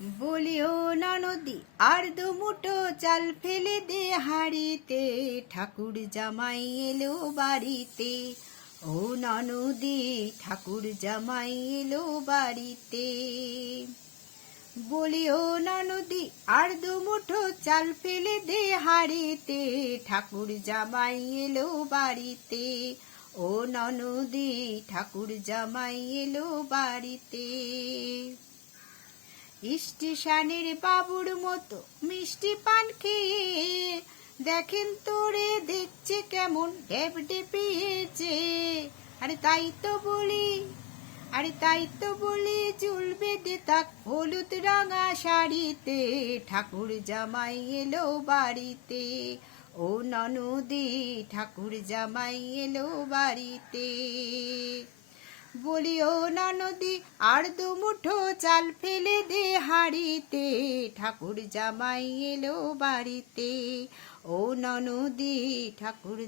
বলিও ননদি আর দুমুঠো চাল ফেলে দে হাড়িতে, ঠাকুর জামাই এলো বাড়িতে। ও ননদি ঠাকুর জামাই এলো বাড়িতে। বলিও ননদি আর দুমুঠো চাল ফেলে দে হাড়িতে, ঠাকুর জামাই এলো বাড়িতে। ও ননদি ঠাকুর জামাই এলো বাড়িতে। স্টেশনের বাবুর মতো মিষ্টি পান খেয়ে দেখেন তোরে দেখছে কেমন ডেব ডেপিয়েছে। আরে তাই তো বলি চুল বেঁধে থাক হলুদ রাঙা শাড়িতে, ঠাকুর জামাই এলো বাড়িতে। ও ননদি ঠাকুর জামাই এলো বাড়িতে। বলিও ননদি আর দুমুঠো চাল ফেলে দে হাড়িতে, ঠাকুর জামাই এলো বাড়িতে। ও ননদি ঠাকুর